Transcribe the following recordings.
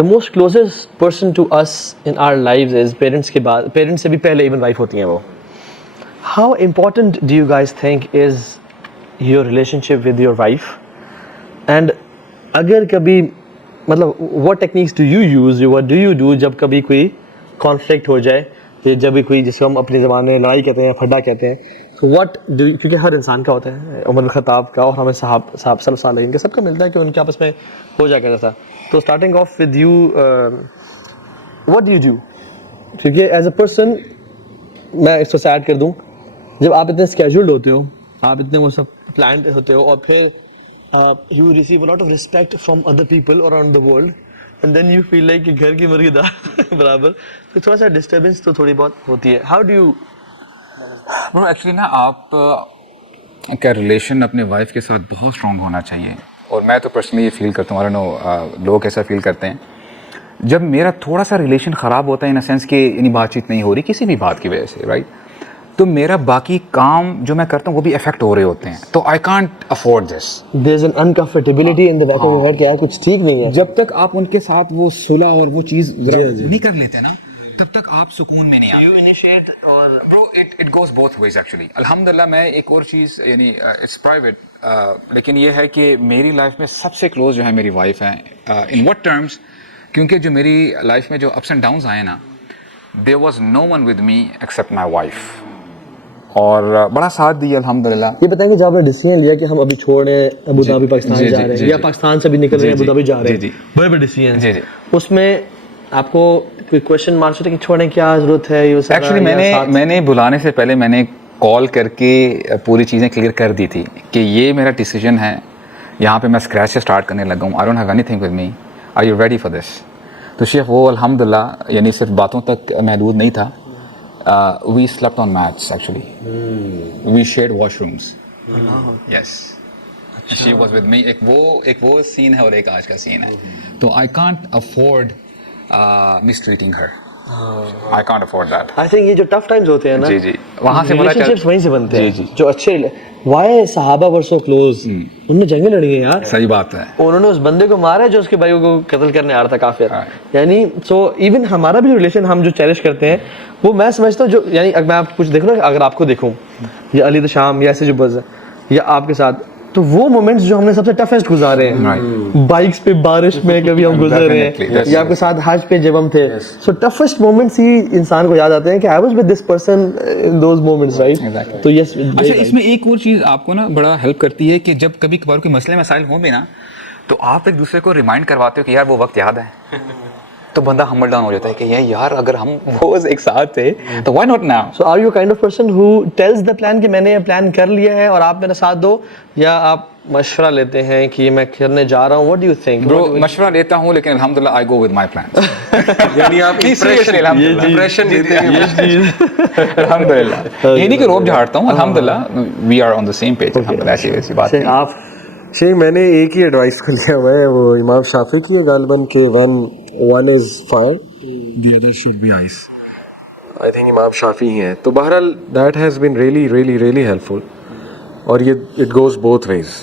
the most closest person to us in our lives is parents کے بعد, parents سے بھی پہلے even wife ہوتی ہیں وہ. How important do you guys think is your relationship with your wife? And اگر کبھی مطلب what techniques do you use, what do you do جب کبھی کوئی conflict ہو جائے, جب بھی کوئی جس کو ہم اپنی زبان میں لڑائی کہتے ہیں, پھڈا کہتے ہیں, what do you, کیونکہ ہر انسان کا ہوتا ہے, عمر بن خطاب کا اور ہمیں صحابہ صلی اللہ علیہ وسلم کا سب کا ملتا ہے کہ ان کے آپس میں ہو جا کرتا تھا. تو starting of with you, what do you do? کیونکہ ایز اے پرسن میں اس کو ایڈ کر دوں, جب آپ اتنے اسکیجولڈ ہوتے ہو, آپ اتنے وہ سب پلانڈ ہوتے ہو, اور پھر you receive a lot of respect from other people around the world, and then you feel like کہ گھر کی مرغی دار برابر, تو تھوڑا سا ڈسٹربنس تو تھوڑی بہت ہوتی ہے. How do you برو ایکچولی نا آپ کا ریلیشن اپنے وائف کے ساتھ بہت اسٹرانگ ہونا چاہیے, اور میں تو پرسنلی یہ فیل کرتا ہوں, آئی ڈونٹ نو لوگ ایسا فیل کرتے ہیں. جب میرا تھوڑا سا ریلیشن خراب ہوتا ہے ان اے سینس کہ یعنی بات چیت نہیں ہو رہی کسی بھی بات کی وجہ سے, رائٹ, تو میرا باقی کام جو میں کرتا ہوں وہ بھی افیکٹ ہو رہے ہوتے ہیں, تو I can't afford this. there's an uncomfortability in the back of your head کہ یار کچھ ٹھیک نہیں ہے. جب تک آپ ان کے ساتھ وہ صلح اور وہ چیز نہیں کر لیتے نا, تب تک آپ سکون میں نہیں آتے. You initiate or bro it goes both ways actually. الحمدللہ میں ایک اور چیز یعنی اٹس پرائیویٹ, لیکن یہ ہے کہ میری لائف میں سب سے کلوز جو ہے میری وائف ہیں. ان وٹ ٹرمز, کیونکہ جو میری لائف میں جو اپس اینڈ ڈاؤنز آئے نا, there was no one with me accept my wife, اور بڑا ساتھ دیا الحمدللہ. یہ بتائیں کہ جب آپ نے ڈیسیژن لیا کہ ہم ابھی چھوڑ رہے ہیں ابو ظہبی پاکستان جا رہے ہیں, یا پاکستان سے بھی نکل رہے ہیں ابو ظہبی جا رہے ہیں, بڑے بڑے ڈیسیژن, اس میں آپ کو کوئی کوشچن مارک ہوتا ہے کہ چھوڑنے کی کیا ضرورت ہے؟ ایکچولی میں نے بلانے سے پہلے میں نے کال کر کے پوری چیزیں کلیئر کر دی تھی کہ یہ میرا ڈیسیجن ہے, یہاں پہ میں اسکریچ سے اسٹارٹ کرنے لگا ہوں, I don't have anything with me, are you ready for this? تو شیخ وہ الحمدللہ یعنی صرف باتوں تک محدود نہیں تھا. We slept on mats actually. We shared washrooms. Yes. She was with me. ایک وہ سین ہے اور ایک آج کا سین ہے. تو I can't afford mistreating her. I can't afford that. I think یہ جو ٹف ٹائمز ہوتے ہیں نا, جی وہاں سے relationships وہیں سے بنتے ہیں جو اچھے. Why صحابہ were so close? ان نے جنگیں لڑی ہیں یار. صحیح بات ہے. انہوں نے اس بندے کو مارا ہے جو اس کے بھائیوں کو قتل کرنے آ رہا تھا کافر. یعنی سو ایون ہمارا بھی ریلیشن ہم جو چیریش کرتے ہیں وہ میں سمجھتا ہوں جو یعنی اگر میں آپ کچھ دیکھوں نا, اگر آپ کو دیکھوں یا علی شام یا ایسے جو بز یا آپ کے ساتھ, تو وہ مومنٹس جو ہم نے سب سے ٹفسٹ گزارے ہیں, بائکس پہ بارش میں کبھی ہم گزر رہے ہیں, یا آپ کے ساتھ حج پہ جب ہم تھے, سو ٹفسٹ مومنٹس ہی انسان کو یاد آتے ہیں کہ I was with this person in those moments, right. تو یس. اچھا اس میں ایک اور چیز آپ کو نا بڑا ہیلپ کرتی ہے کہ جب کبھی کبھار کوئی مسئلے مسائل ہوں بھی نا, تو آپ ایک دوسرے کو ریمائنڈ کرواتے ہو کہ یار وہ وقت یاد ہے, تو بندہ ہمبل ڈاؤن ہو جاتا ہے کہ یار اگر ہم وہ ایک ساتھ تھے تو why not now. So are you kind of person who tells the plan کہ میں نے یہ پلان کر لیا ہے اور آپ میرا ساتھ دو, یا آپ مشورہ لیتے ہیں کہ یہ میں کرنے جا رہا ہوں؟ What do you think? برو مشورہ لیتا ہوں لیکن الحمدللہ آئی گو ود مائی پلانس. یعنی آپ امپریشن دیتے ہیں الحمدللہ, یہ نہیں کہ روب جھاڑتا ہوں, الحمدللہ we are on the same page. الحمدللہ ایسی بات ہے. آپ شیخ میں نے ایک ہی ایڈوائس کو لیا ہوا ہے, وہ امام شافعی کی ہے غالباً کہ one is fire the other should be ice. I think امام شافعی ہی ہیں. تو بہرحال that has been really really really helpful, اور یہ it goes both ways.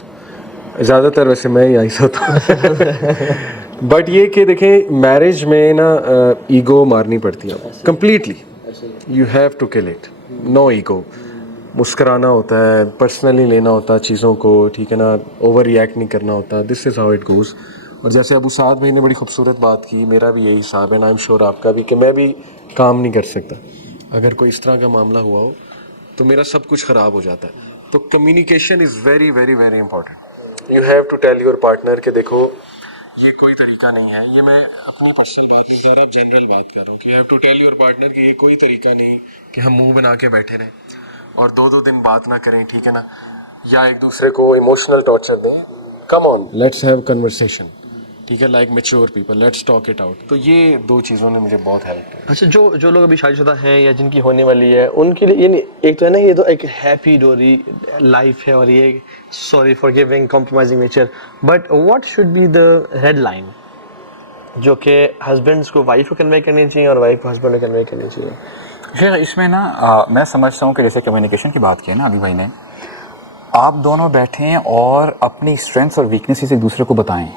زیادہ تر ویسے میں ہی آئس ہوتا ہوں, بٹ یہ کہ دیکھیں میرج میں نا ایگو مارنی پڑتی ہے completely. You have to kill it, no ego. مسکرانا ہوتا ہے, پرسنلی لینا ہوتا ہے چیزوں کو, ٹھیک ہے نا, اوور ریئیکٹ نہیں کرنا ہوتا. دس از ہاؤ اٹ گوز. اور جیسے ابو سعد بھائی نے بڑی خوبصورت بات کی, میرا بھی یہی حساب ہے, آئی ایم شیور آپ کا بھی, کہ میں بھی کام نہیں کر سکتا اگر کوئی اس طرح کا معاملہ ہوا ہو, تو میرا سب کچھ خراب ہو جاتا ہے. تو communication is very very very important. You have to tell your partner کہ دیکھو یہ کوئی طریقہ نہیں ہے. یہ میں اپنی پرسنل بات نہیں کر رہا, جنرل بات کر رہا ہوں کہ you have to tell your partner کہ یہ کوئی طریقہ نہیں کہ ہم منہ بنا کے بیٹھے رہیں اور 2 دن بات نہ کریں, ٹھیک ہے نا, یا ایک دوسرے کو ایموشنل ٹارچر دیں. کم آن, لیٹس ہیو کنورسیشن, ٹھیک ہے, like mature people, let's talk it out. تو یہ 2 چیزوں نے مجھے بہت ہیلپ کی. اچھا جو لوگ ابھی شادی شدہ ہیں یا جن کی ہونے والی ہے, ان کے لیے یعنی ایک تو ہے نا یہ تو ایک ہیپی ڈوری لائف ہے, اور یہ sorry for giving compromising nature, but what should be the headline جو کہ ہسبینڈس کو وائف کو کنوے کرنی چاہیے اور وائف کو ہسبینڈ کو کنوے کرنی چاہیے؟ خیر اس میں نا میں سمجھتا ہوں کہ جیسے کمیونیکیشن کی بات کی ہے نا ابھی بھائی نے, آپ دونوں بیٹھیں اور اپنی اسٹرینتھس اور ویکنیسز ایک دوسرے کو بتائیں.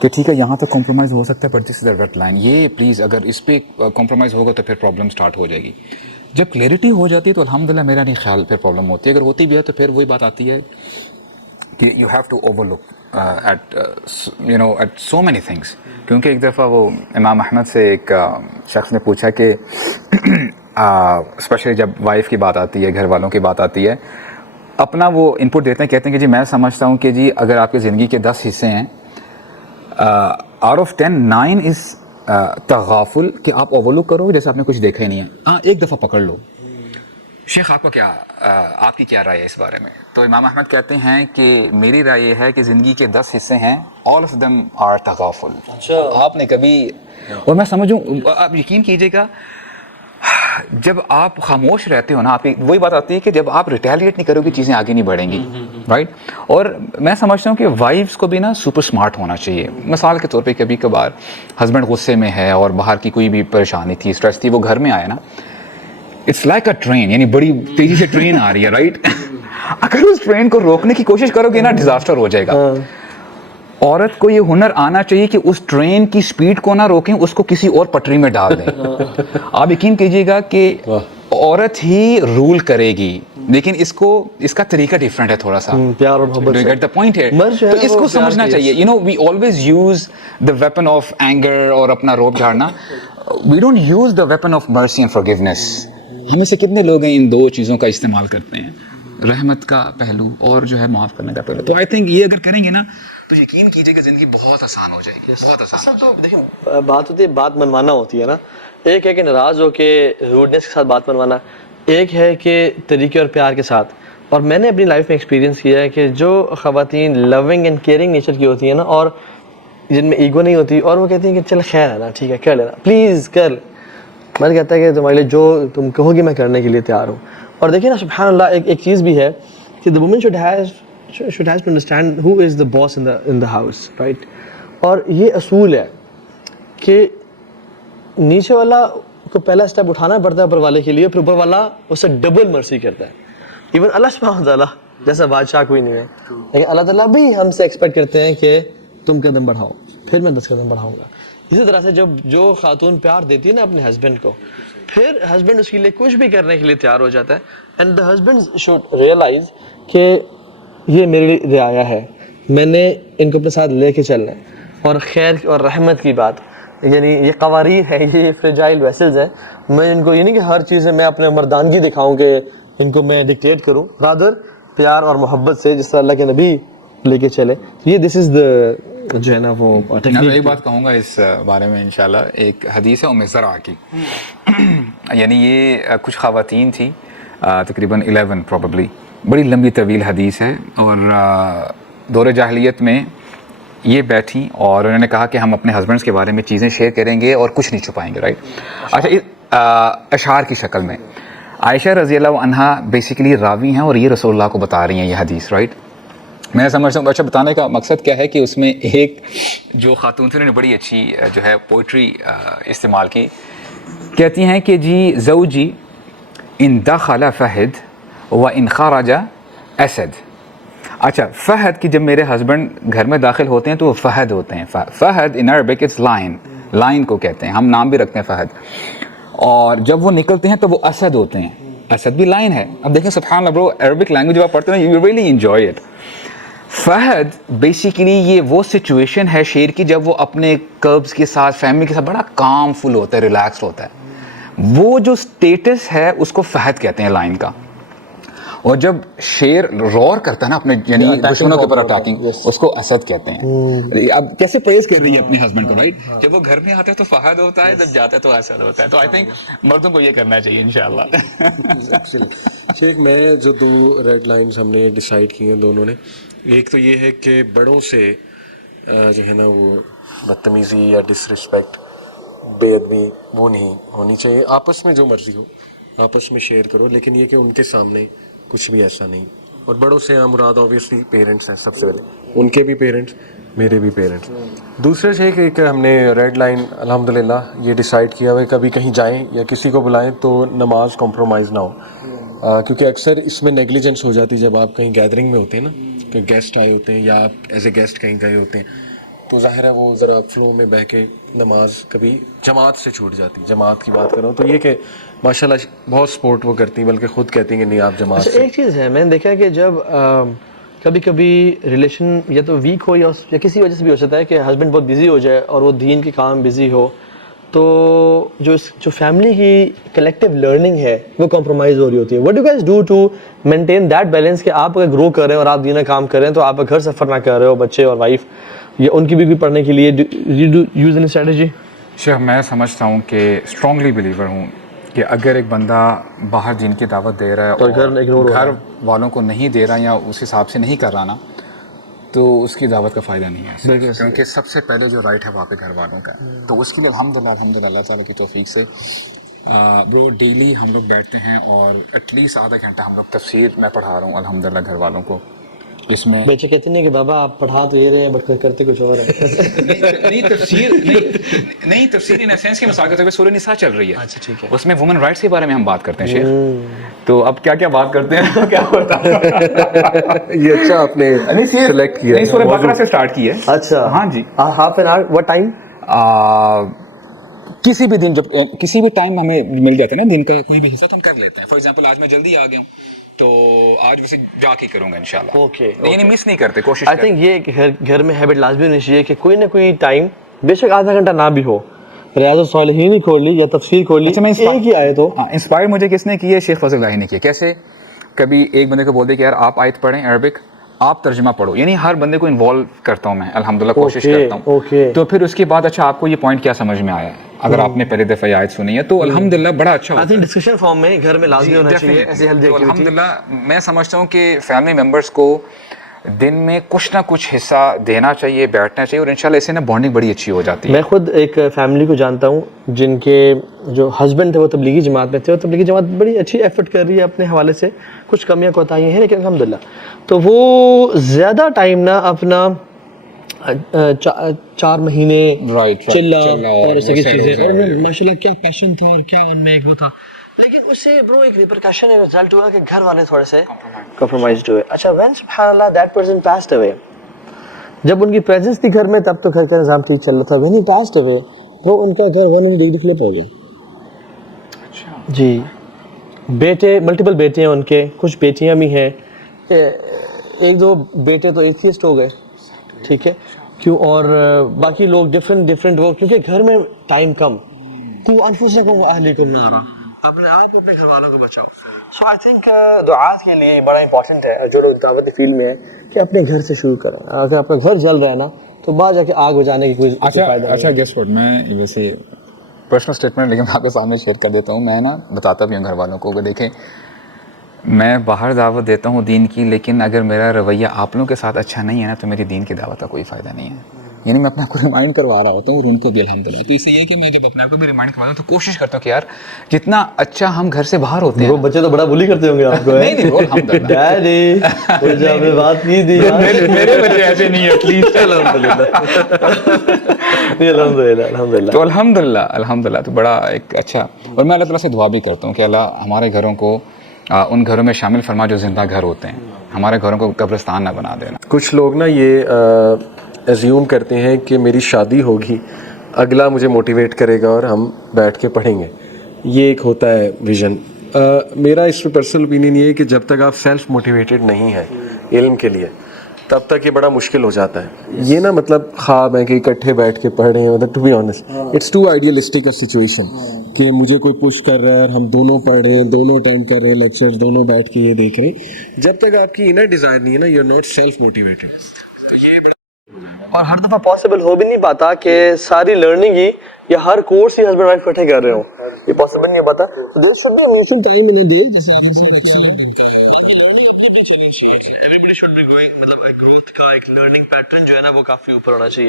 کہ ٹھیک ہے یہاں تک کمپرومائز ہو سکتا ہے but this is the red line. یہ پلیز اگر اس پہ کمپرومائز ہوگا تو پھر پرابلم اسٹارٹ ہو جائے گی. جب کلیئرٹی ہو جاتی ہے تو الحمدللہ میرا نہیں خیال پھر پرابلم ہوتی ہے. اگر ہوتی بھی ہے تو پھر وہی بات آتی ہے کہ you have to over look at you know at so many things. کیونکہ ایک دفعہ وہ امام احمد سے ایک شخص نے پوچھا کہ اسپیشلی جب وائف کی بات آتی ہے, گھر والوں کی بات آتی ہے, اپنا وہ ان پٹ دیتے ہیں, کہتے ہیں کہ جی میں سمجھتا ہوں کہ جی اگر آپ کی زندگی کے 10 حصے ہیں, آؤٹ آف 10 9 از تغافل, کہ آپ اوور لک کرو جیسے آپ نے کچھ دیکھا ہی نہیں ہے. ہاں ایک دفعہ پکڑ لو. شیخ آپ کو کیا آپ کی کیا رائے ہے اس بارے میں؟ تو امام احمد کہتے ہیں کہ میری رائے یہ ہے کہ زندگی کے 10 حصے ہیں, آل آف دم آر تغافل. آپ نے کبھی, اور میں سمجھوں آپ یقین کیجیے گا جب آپ خاموش رہتے ہو نا, آپ کی وہی بات آتی ہے کہ جب آپ ریٹیلیٹ نہیں کرو گے چیزیں آگے نہیں بڑھیں گی, رائٹ. اور میں سمجھتا ہوں کہ وائفس کو بھی نا سپر اسمارٹ ہونا چاہیے. مثال کے طور پہ کبھی کبھار ہسبینڈ غصے میں ہے اور باہر کی کوئی بھی پریشانی تھی, اسٹریس تھی, وہ گھر میں آیا نا, اٹس لائک اے ٹرین, یعنی بڑی تیزی سے ٹرین آ رہی ہے, رائٹ. اگر اس ٹرین کو روکنے کی کوشش کرو گے نا ڈیزاسٹر ہو جائے گا. عورت کو یہ ہنر آنا چاہیے کہ اس ٹرین کی سپیڈ کو نہ روکیں, اس کو کسی اور پٹری میں ڈال دیں. آپ یقین کیجیے گا کہ عورت ہی رول کرے گی, لیکن اس کا طریقہ ڈفرینٹ ہے تھوڑا سا. پیار اور محبت سے. گیٹ دا پوائنٹ ہے. مرد جو ہے تو اس کو سمجھنا چاہیے. You know we always use the weapon of anger اور اپنا روپ جھاڑنا. We don't use the weapon of mercy and forgiveness. ہمیں سے کتنے لوگ ہیں ان دو چیزوں کا استعمال کرتے ہیں, رحمت کا پہلو اور جو ہے معاف کرنے کا پہلو. تو آئی تھنک یہ اگر کریں گے نا تو یقین کیجیے کہ زندگی بہت آسان ہو جائے گی, بہت آسان. تو دیکھو بات ہوتی ہے, بات منوانا ہوتی ہے نا. ایک ہے کہ ناراض ہو کے روڈنس کے ساتھ بات منوانا, ایک ہے کہ طریقے اور پیار کے ساتھ. اور میں نے اپنی لائف میں ایکسپیرینس کیا ہے کہ جو خواتین لونگ اینڈ کیئرنگ نیچر کی ہوتی ہیں نا, اور جن میں ایگو نہیں ہوتی, اور وہ کہتی ہیں کہ چل خیر ہے نا, ٹھیک ہے کر لینا, پلیز کر. میں کہتا ہے کہ تمہارے لیے جو تم کہو گی میں کرنے کے لیے تیار ہوں. اور دیکھیں نا سبحان اللہ, ایک چیز بھی ہے کہ the woman should has to understand who is the boss in the house, right. اور یہ اصول ہے کہ نیچے والا کو پہلا اسٹیپ اٹھانا پڑتا ہے اوپر والے کے لیے, پھر اوپر والا اس سے ڈبل مرسی کرتا ہے. ایون اللہ سبحانہ تعالیٰ جیسا بادشاہ کوئی نہیں ہے, لیکن اللہ تعالیٰ بھی ہم سے ایکسپیکٹ کرتے ہیں کہ تم قدم بڑھاؤ, پھر میں 10 قدم بڑھاؤں گا. اسی طرح سے جو خاتون پیار دیتی ہے نا اپنے ہسبینڈ کو, پھر ہسبینڈ اس کے لیے کچھ بھی کرنے کے لیے تیار ہو جاتا ہے. And the husband should realize کہ یہ میری رعایا ہے, میں نے ان کو اپنے ساتھ لے کے چلنا ہے. اور خیر اور رحمت کی بات, یعنی یہ قواریر ہے, یہ فریجائل ویسلز ہیں. میں ان کو یہ نہیں کہ ہر چیز میں میں اپنے مردانگی دکھاؤں کہ ان کو میں ڈکٹیٹ کروں, رادر پیار اور محبت سے جس طرح اللہ کے نبی لے کے چلے. یہ دس از دا جو ہے نا وہ. میں ایک بات کہوں گا اس بارے میں انشاءاللہ. ایک حدیث ہے ام زرع کی, یعنی یہ کچھ خواتین تھی تقریباً 11 پروبیبلی, بڑی لمبی طویل حدیث ہے. اور دور جاہلیت میں یہ بیٹھی اور انہوں نے کہا کہ ہم اپنے ہسبینڈس کے بارے میں چیزیں شیئر کریں گے اور کچھ نہیں چھپائیں گے, رائٹ. اچھا, اشعار کی شکل میں. عائشہ رضی اللہ عنہا بیسیکلی راوی ہیں اور یہ رسول اللہ کو بتا رہی ہیں یہ حدیث, رائٹ. میں سمجھتا ہوں اچھا بتانے کا مقصد کیا ہے کہ اس میں ایک جو خاتون تھی انہوں نے بڑی اچھی جو ہے پوئٹری استعمال کی. کہتی ہیں کہ جی زوجی ان دخل فہد و ان خرج اسد. اچھا, فہد کی جب میرے ہسبینڈ گھر میں داخل ہوتے ہیں تو وہ فہد ہوتے ہیں. Fahad in Arabic it's lion, lion کو کہتے ہیں, ہم نام بھی رکھتے ہیں فہد. اور جب وہ نکلتے ہیں تو وہ اسد ہوتے ہیں, اسد بھی لائن ہے. اب دیکھیں سبحان اللہ برو, عربک لینگویج جب آپ پڑھتے ہیں you really enjoy it. Fahad basically یہ وہ سچویشن ہے شیر کی جب وہ اپنے کربز کے ساتھ فیملی کے ساتھ بڑا کام فل ہوتا ہے, ریلیکسڈ ہوتا ہے. وہ جو سٹیٹس ہے اس کو فہد کہتے ہیں لائن کا. اور جب شیر رور کرتا ہے نا اپنے یعنی دشمنوں کے اوپر اٹیکنگ, اس کو اسد کہتے ہیں. اب کیسے پریز کر رہی ہے اپنے ہسبینڈ کو, رائٹ. جب وہ گھر میں آتا ہے تو فہد ہوتا ہے, جب جاتا ہے تو اسد ہوتا ہے. تو آئی تھنک مردوں کو یہ کرنا چاہیے انشاءاللہ. شیخ میں جو 2 ریڈ لائنز ہم نے ڈیسائیڈ کی ہیں دونوں نے, ایک تو یہ ہے کہ بڑوں سے جو ہے نا وہ بدتمیزی یا ڈس رسپیکٹ, بے ادبی وہ نہیں ہونی چاہیے. آپس میں جو مرضی ہو آپس میں شیئر کرو, لیکن یہ کہ ان کے سامنے کچھ بھی ایسا نہیں. اور بڑوں سے مراد اوبیسلی پیرنٹس ہیں سب سے پہلے, ان کے بھی پیرنٹس میرے بھی پیرنٹس. دوسرا ہے کہ ایک ہم نے ریڈ لائن الحمدللہ یہ ڈیسائیڈ کیا ہوا ہے کبھی کہیں جائیں یا کسی کو بلائیں تو نماز کمپرومائز نہ ہو, کیونکہ اکثر اس میں نیگلیجنس ہو جاتی ہے جب آپ کہیں گیدرنگ میں ہوتے ہیں نا, کہ گیسٹ آئے ہوتے ہیں یا آپ ایز اے گیسٹ کہیں گئے ہوتے ہیں تو ظاہر ہے وہ ذرا فلو میں بہ کے نماز کبھی جماعت سے چھوٹ جاتی. جماعت کی بات کروں تو یہ کہ ماشاءاللہ بہت سپورٹ وہ کرتی ہیں, بلکہ خود کہتی ہیں کہ نہیں آپ جماعت سے. ایک چیز ہے میں نے دیکھا کہ جب کبھی کبھی ریلیشن یا تو ویک ہو یا کسی وجہ سے بھی ہو سکتا ہے کہ ہسبینڈ بہت بزی ہو جائے اور وہ دین کے کام بزی ہو, تو جو فیملی کی کلیکٹیو لرننگ ہے وہ کمپرومائز ہو رہی ہوتی ہے. What do guys do to maintain that balance کہ آپ اگر گرو کر رہے ہیں اور آپ دین کا کام کر رہے ہیں تو آپ گھر سفر نہ کر رہے ہو, بچے اور وائف یا ان کی بھی پڑھنے کے لیے یوز اینی اسٹریٹجی؟ شیخ میں سمجھتا ہوں کہ اسٹرانگلی بلیور ہوں کہ اگر ایک بندہ باہر دین کی دعوت دے رہا ہے اور گھر والوں کو نہیں دے رہا یا اس حساب سے نہیں کر رہا نا, تو اس کی دعوت کا فائدہ نہیں ہے, کیونکہ سب سے پہلے جو رائٹ ہے وہاں پہ گھر والوں کا ہے. تو اس کے لیے الحمدللہ اللہ تعالیٰ کی توفیق سے برو ڈیلی ہم لوگ بیٹھتے ہیں اور ایٹ لیسٹ آدھا گھنٹہ ہم لوگ تفسیر میں پڑھا رہا ہوں الحمدللہ گھر والوں کو. اس میں بچے کہتے نہیں کہ بابا آپ پڑھا تو یہ رہے ہیں بٹ کرتے کچھ اور ہے. نہیں تفسیر ان سینس کے مسائل کرتے ہوئے سورہ نساء چل رہی ہے. اچھا ٹھیک ہے. اس میں وومن رائٹس کے بارے میں ہم بات کرتے ہیں شیخ. تو اب کیا کیا بات کرتے ہیں کیا ہوتا ہے یہ اچھا آپ نے سلیکٹ کیا. سورہ بقرہ سے سٹارٹ کی ہے. اچھا ہاں جی. Half an hour what time? کسی بھی دن جب کسی بھی ٹائم ہمیں مل جاتا ہے نا دن کا کوئی بھی حصہ ہم کر لیتے ہیں. فار ایگزامپل آج میں جلدی آ گیا ہوں تو آج ویسے جا کے کروں گا انشاءاللہ. اوکے یعنی مس نہیں کرتے, کوشش آئی تھنک یہ گھر میں ہیبٹ لازمی ہونی چاہیے کہ کوئی نہ کوئی ٹائم بے شک آدھا گھنٹہ نہ بھی ہو, ریاض الصالحین ہی کھول لی یا تفسیر کھول لی, ایک ہی آئے تو. انسپائر مجھے کس نے کی ہے؟ شیخ فضل اللہ نے کی. کیسے؟ کبھی ایک بندے کو بول دے کہ یار آپ آیت پڑھیں عربک, آپ ترجمہ پڑھو. یعنی ہر بندے کو انوالو کرتا ہوں میں الحمدللہ, کوشش کرتا ہوں. تو پھر اس کے بعد اچھا آپ کو یہ پوائنٹ کیا سمجھ میں آیا ہے, اگر آپ نے پہلی دفعہ آیت سنی ہے تو الحمدللہ بڑا اچھا ہوتا ہے. ڈسکشن فارم میں گھر میں لازمی ہونا چاہیے ایسی ہیلتھی ایکٹیویٹی. الحمدللہ میں سمجھتا ہوں کہ فیملی ممبرس کو دن میں کچھ نہ کچھ حصہ دینا چاہیے, بیٹھنا چاہیے, اور انشاءاللہ اس سے نا بانڈنگ بڑی اچھی ہو جاتی ہے. میں خود ایک فیملی کو جانتا ہوں جن کے جو ہسبینڈ تھے وہ تبلیغی جماعت میں تھے, اور تبلیغی جماعت بڑی اچھی ایفرٹ کر رہی ہے اپنے حوالے سے, کچھ کمیاں کوتاہیاں ہیں لیکن الحمدللہ. تو وہ زیادہ ٹائم نا اپنا 4 مہینے چلا اور اس کی چیزیں, اور ماشاءاللہ کیا پیشن تھا اور کیا ان میں ایک وہ تھا, لیکن اس سے برو ایک ریپرکشن رزلٹ ہوا کہ گھر والے تھوڑے سے کمپرومائزڈ ہوئے. اچھا وین سبحان اللہ دیٹ پرسن پاسڈ اوے, جب ان کی پریزنس تھی گھر میں تب تو گھر کا نظام ٹھیک چل رہا تھا. وین ہی پاسڈ اوے وہ ان کا گھر 180 ڈگری فلپ ہو گیا. جی بیٹے ملٹیپل بیٹے ہیں ان کے, کچھ بیٹیاں بھی ہیں, 1-2 بیٹے تو ایتھیسٹ ہو گئے, ٹھیک ہے کیوں, اور باقی لوگ ڈفرینٹ وہ, کیونکہ گھر میں ٹائم کم. تو انفسکم واہلیکم نارا, اپنے آپ کو اپنے گھر والوں کو بچاؤ. سو آئی تھنک دعات کے لیے بڑا امپورٹنٹ ہے جو لوگ دعوت فیلڈ میں ہیں کہ اپنے گھر سے شروع کریں. اگر اپنا گھر جل رہا ہے نا تو بعد جا کے آگ بجانے کی کوئی فائدہ نہیں. اچھا گیس فوڈ میں ویسے پرسنل اسٹیٹمنٹ لیکن آپ کے سامنے شیئر کر دیتا ہوں. میں نا بتاتا بھی ہوں گھر والوں کو کہ دیکھیں میں باہر دعوت دیتا ہوں دین کی, لیکن اگر میرا رویہ آپ لوگوں کے ساتھ اچھا نہیں ہے نا تو میری دین کی دعوت کا کوئی فائدہ نہیں ہے. یعنی میں اپنے آپ کو ریمائنڈ کروا رہا ہوتا ہوں اور ان کو بھی الحمدللہ. تو اس سے یہ کہ میں جب اپنے آپ کو بھی ریمائنڈ کرواتا ہوں تو کوشش کرتا ہوں کہ یار جتنا اچھا ہم گھر سے باہر ہوتے ہیں. وہ بچے تو بڑا بلی کرتے ہوں گے آپ کو. نہیں وہ الحمدللہ ڈیڈی وہ جو ہمیں بات کی تھی میرے بچے ایسے نہیں ہے ایٹ لیسٹ. الحمدللہ تو الحمدللہ تو بڑا ایک اچھا. اور میں اللہ تعالیٰ سے دعا بھی کرتا ہوں کہ اللہ ہمارے گھروں کو ان گھروں میں شامل فرما جو زندہ گھر ہوتے ہیں, ہمارے گھروں کو قبرستان نہ بنا دینا. کچھ لوگ نا یہ ایزیوم کرتے ہیں کہ میری شادی ہوگی اگلا مجھے موٹیویٹ کرے گا اور ہم بیٹھ کے پڑھیں گے. یہ ایک ہوتا ہے ویژن. میرا اس میں پرسنل اوپینین یہ ہے کہ جب تک آپ سیلف موٹیویٹیڈ نہیں ہیں علم کے لیے تب تک یہ بڑا مشکل ہو جاتا ہے. یہ نا مطلب خواب ہے کہ اکٹھے بیٹھ کے پڑھ رہے ہیں, مطلب to be honest it's too idealistic a situation کہ مجھے کوئی پش کر رہا ہے اور ہم دونوں پڑھ رہے ہیں, دونوں اٹینڈ کر رہے ہیں لیکچرز, دونوں بیٹھ کے یہ دیکھ رہے ہیں. جب تک آپ کی انر ڈیزائر نہیں ہے نا you are not self motivated. تو یہ اور ہر دفعہ پاسبل ہو بھی نہیں پاتا کہ ساری لرننگ ہی یا ہر کورس ہی ہسبینڈ وائف اکٹھے کر رہے ہوں, یہ پاسبل نہیں ہو پاتا. There should be amazing time in a day, جیسے آپ نے سب ایکسلنٹ اپنی لرننگ اپنی چلنی چاہیے. Everybody should be going, مطلب ایک گروتھ کا ایک لرننگ پیٹرن جو ہے نا وہ کافی اوپر ہونا چاہیے.